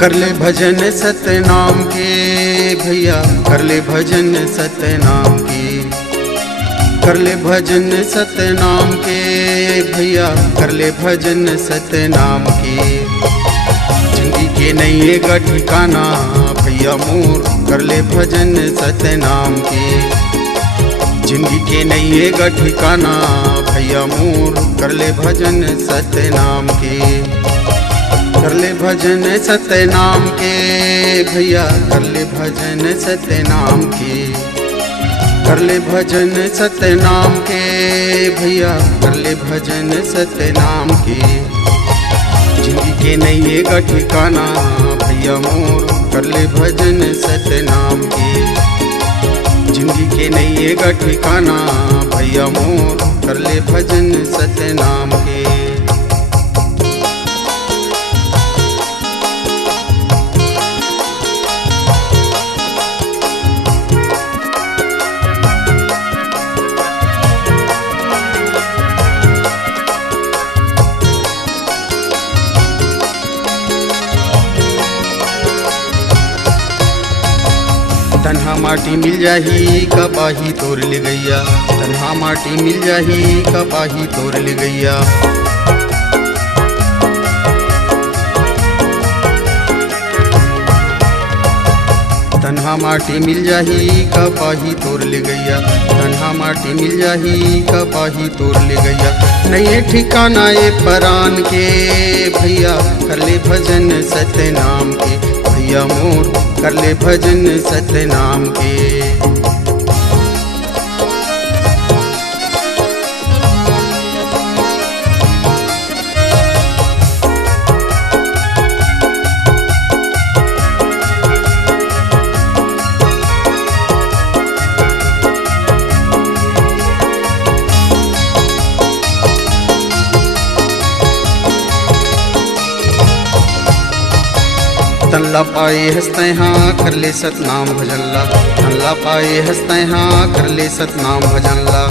कर ले भजन सत्य नाम के भैया, कर ले भजन सत्य नाम के, कर ले भजन सत्य नाम के भैया, कर ले भजन सत्य नाम के। जिंदगी के नहीं गा ठिकाना भैया मोर, कर ले भजन सत्य नाम के। जिंदगी के नहीं गा ठिकाना भैया मोर, कर ले भजन सत्य नाम के। कर ले भजन सत्य नाम के भैया, कर ले भजन सत्य नाम के। कर ले भजन सत्य नाम के भैया, कर ले भजन सत्य नाम के। जिंदगी के नहीं गा ठिकाना भैया मोर, कर ले भजन सत्य नाम के। जिंदगी के नहीं गा ठिकाना भैया मोर, कर ले भजन सत्य नाम के। तन्हा माटी मिल जाही कपाही तोड़ ले गैया, तन्हा माटी मिल जाही कपाही तोड़ ले गैया। तन्हा माटी मिल जाही कपाही तोड़ ले गैया, तन्हा माटी मिल जाही कपाही तोड़ ले गैया। नए ठिकाना ये परान के भैया, कर ले भजन सत्य नाम के भैया मोर, कर ले भजन सत्य नाम के। तल्ला पाए हंसते हाँ कर ले सतनाम भजनला, तल्ला पाए हंसते हाँ कर ले सतनाम भजनला।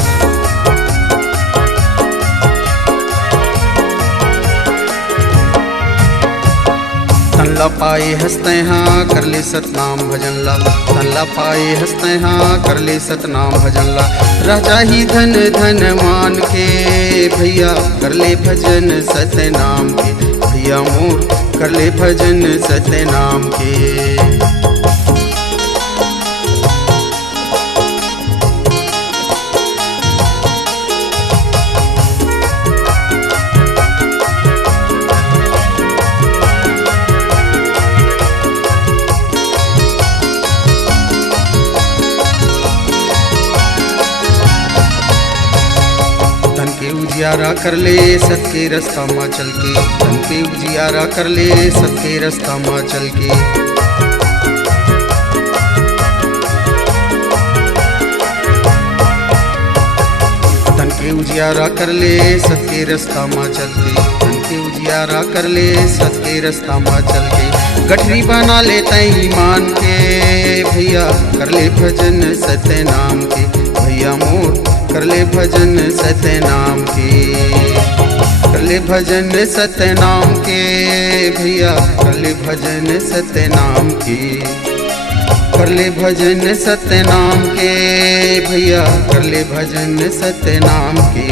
तल्ला पाए हंसते हाँ कर ले सतनाम भजनला, तल्ला पाए हंसते हाँ कर ले सतनाम भजनला। रह जाही धन धन मान के भैया, कर ले भजन सत्य नाम के भैया मोर, कर ले भजन सत्य नाम के। तन के उजियारा कर ले सत के रास्ता माँ चल के, तन के उजियारा कर ले सत के रास्ता माँ चल के। तन के उजियारा कर ले सत के रास्ता माँ चल के, तन के उजियारा कर ले सत के रास्ता माँ चल के। गठरी बना लेते ईमान के भैया, कर ले भजन सत्य नाम के भैया मोर, कर ले भजन सत्य नाम के। कर ले भजन सत्य नाम के भैया, कर ले भजन सत्य नाम के। कर ले भजन सत्य नाम के भैया, कर ले भजन सत्य नाम के।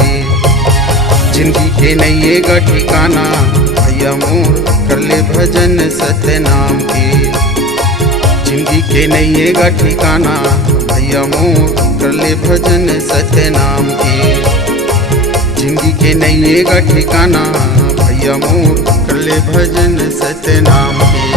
जिंदगी के नहीं गा ठिकाना भैया मोर, कर ले भजन सत्य नाम के। जिंदगी के नहीं गा ठिकाना भैया मोर, कर ले भजन सत्य नाम के। जिंदगी के नहीं गा ठिकाना भैया मोर, कर ले भजन सत्य नाम के।